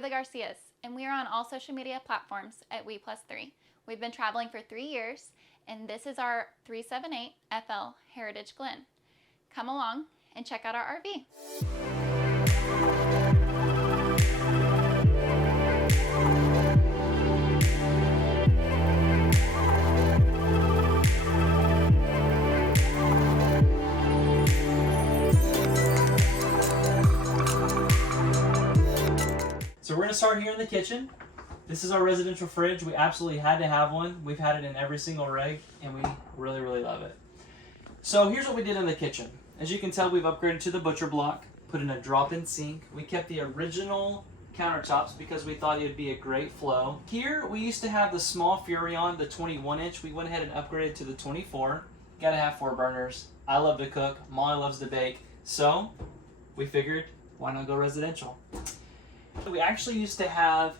We're the Garcias, and we are on all social media platforms at WePlusThreee. We've been traveling for 3 years, and this is our 378 FL Heritage Glen. Come along and check out our RV. So we're going to start here in the kitchen. This is our residential fridge. We absolutely had to have one. We've had it in every single rig, and we really, really love it. So here's what we did in the kitchen. As you can tell, we've upgraded to the butcher block, put in a drop-in sink. We kept the original countertops because we thought it would be a great flow. Here, we used to have the small Furrion, the 21-inch. We went ahead and upgraded to the 24. Gotta have 4 burners. I love to cook. Molly loves to bake. So we figured, why not go residential? We actually used to have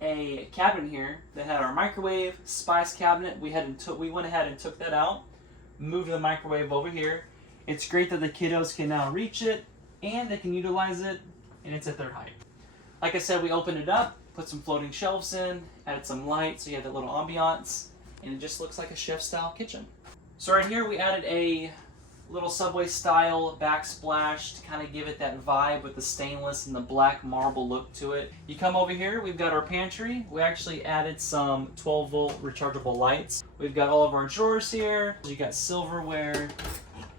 a cabinet here that had our microwave, spice cabinet. We went ahead and took that out, moved the microwave over here. It's great that the kiddos can now reach it and they can utilize it, and it's at their height. Like I said, we opened it up, put some floating shelves in, added some light so you have that little ambiance, and it just looks like a chef-style kitchen. So right here we added a little Subway style backsplash to kind of give it that vibe with the stainless and the black marble look to it. You come over here, we've got our pantry. We actually added some 12-volt rechargeable lights. We've got all of our drawers here. You got silverware,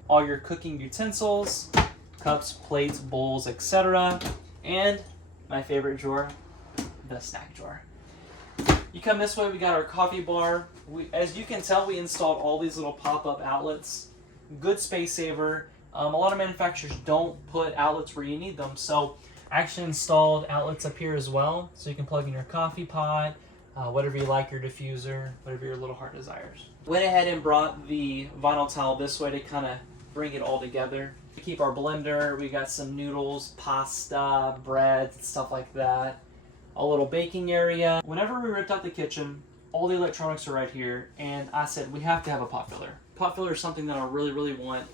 all your cooking utensils, cups, plates, bowls, etc. And my favorite drawer, the snack drawer. You come this way, we got our coffee bar. As you can tell, we installed all these little pop-up outlets. Good space saver. A lot of manufacturers don't put outlets where you need them, so I actually installed outlets up here as well, so you can plug in your coffee pot, whatever you like, your diffuser, whatever your little heart desires. Went ahead and brought the vinyl tile this way to kind of bring it all together. We keep our blender, we got some noodles, pasta, bread, stuff like that. A little baking area. Whenever we ripped out the kitchen, all the electronics are right here, and I said we have to have a pot filler. Pot filler is something that I really, really want.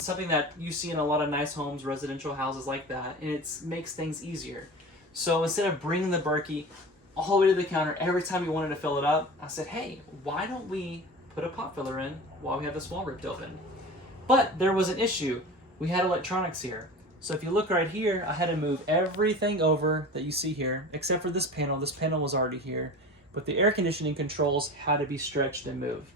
Something that you see in a lot of nice homes, residential houses like that, and it makes things easier. So instead of bringing the Berkey all the way to the counter every time you wanted to fill it up, I said, hey, why don't we put a pot filler in while we have this wall ripped open? But there was an issue. We had electronics here. So if you look right here, I had to move everything over that you see here, except for this panel. This panel was already here. But the air conditioning controls had to be stretched and moved.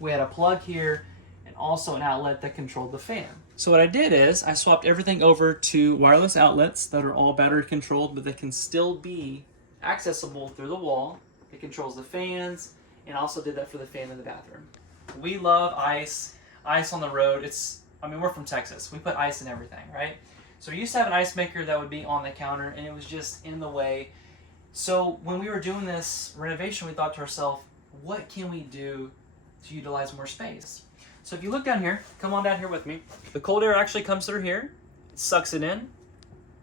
We had a plug here and also an outlet that controlled the fan. So what I did is I swapped everything over to wireless outlets that are all battery controlled, but they can still be accessible through the wall. It controls the fans, and also did that for the fan in the bathroom. We love ice on the road. We're from Texas. We put ice in everything, right? So we used to have an ice maker that would be on the counter, and it was just in the way. So when we were doing this renovation, we thought to ourselves, what can we do to utilize more space? So if you look down here, come on down here with me. The cold air actually comes through here, it sucks it in,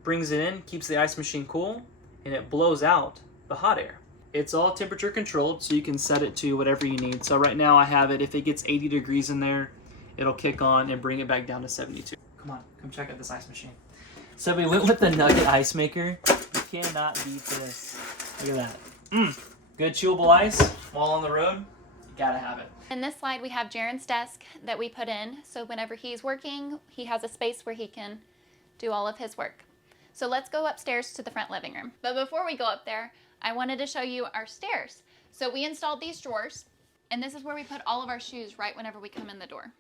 brings it in, keeps the ice machine cool, and it blows out the hot air. It's all temperature controlled, so you can set it to whatever you need. So right now I have it, if it gets 80 degrees in there, it'll kick on and bring it back down to 72. Come on, come check out this ice machine. So we went with the Nugget ice maker. You cannot beat this. Look at that. Good chewable ice while on the road. You gotta have it. In this slide, we have Jaren's desk that we put in, so whenever he's working, he has a space where he can do all of his work. So let's go upstairs to the front living room. But before we go up there, I wanted to show you our stairs. So we installed these drawers, and this is where we put all of our shoes right whenever we come in the door.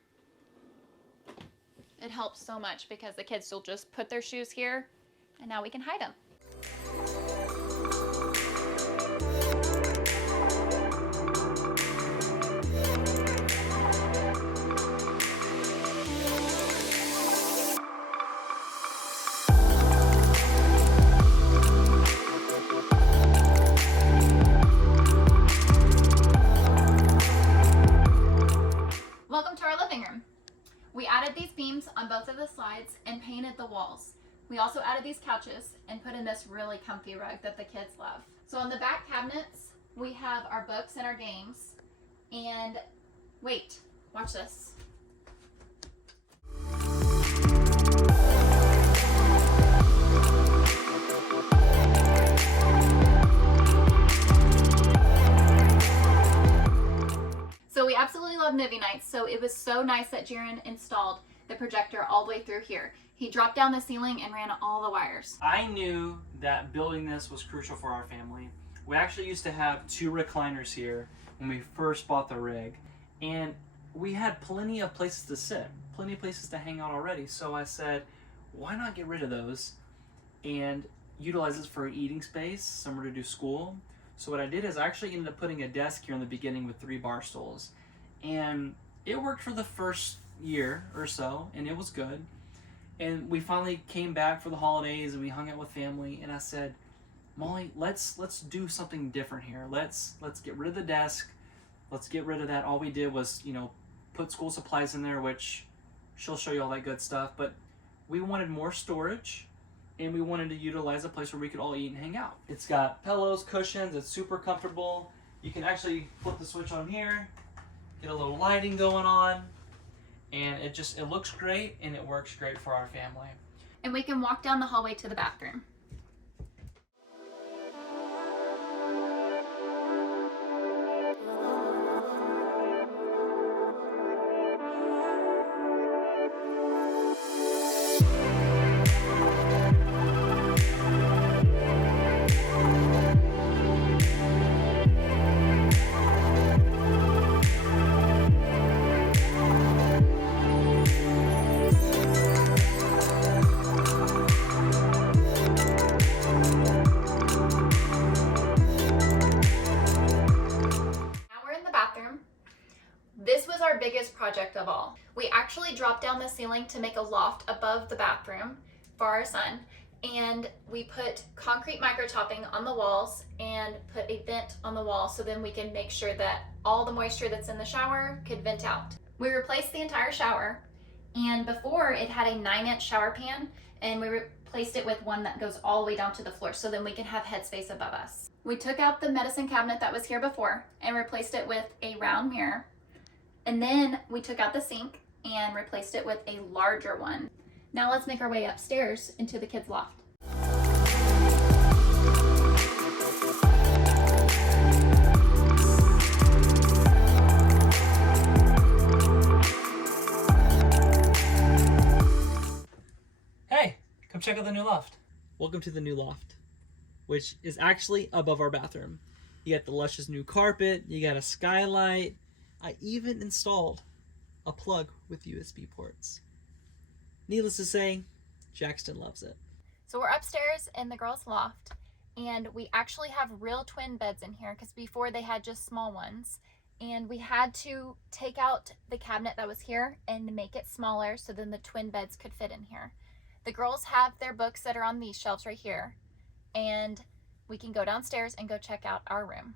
It helps so much because the kids will just put their shoes here, and now we can hide them. Welcome to our living room. We added these beams on both of the slides and painted the walls. We also added these couches and put in this really comfy rug that the kids love. So on the back cabinets, we have our books and our games. And wait, watch this. lights, so it was so nice that Jaron installed the projector all the way through here. He dropped down the ceiling and ran all the wires. I knew that building this was crucial for our family. We actually used to have 2 recliners here when we first bought the rig, and we had plenty of places to sit, plenty of places to hang out already. So I said, why not get rid of those and utilize this for eating space, somewhere to do school. So what I did is I actually ended up putting a desk here in the beginning with 3 bar stools, and it worked for the first year or so, and it was good. And we finally came back for the holidays and we hung out with family, and I said, Molly, let's do something different here. Let's get rid of the desk. Let's get rid of that. All we did was, put school supplies in there, which she'll show you all that good stuff, but we wanted more storage, and we wanted to utilize a place where we could all eat and hang out. It's got pillows, cushions, it's super comfortable. You can actually flip the switch on here, get a little lighting going on, and it looks great, and it works great for our family. And we can walk down the hallway to the bathroom. This was our biggest project of all. We actually dropped down the ceiling to make a loft above the bathroom for our son, and we put concrete micro-topping on the walls and put a vent on the wall so then we can make sure that all the moisture that's in the shower could vent out. We replaced the entire shower, and before it had a 9-inch shower pan, and we replaced it with one that goes all the way down to the floor so then we can have headspace above us. We took out the medicine cabinet that was here before and replaced it with a round mirror. And then we took out the sink and replaced it with a larger one. Now let's make our way upstairs into the kids' loft. Hey, come check out the new loft. Welcome to the new loft, which is actually above our bathroom. You got the luscious new carpet, you got a skylight. I even installed a plug with USB ports. Needless to say, Jackson loves it. So we're upstairs in the girls' loft, and we actually have real twin beds in here because before they had just small ones. And we had to take out the cabinet that was here and make it smaller so then the twin beds could fit in here. The girls have their books that are on these shelves right here, and we can go downstairs and go check out our room.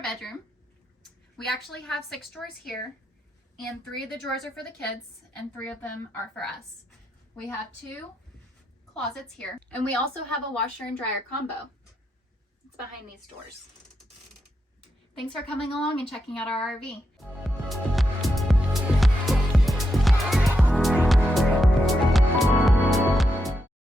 Bedroom. We actually have 6 drawers here, and 3 of the drawers are for the kids and 3 of them are for us. We have 2 closets here, and we also have a washer and dryer combo. It's behind these doors. Thanks for coming along and checking out our RV.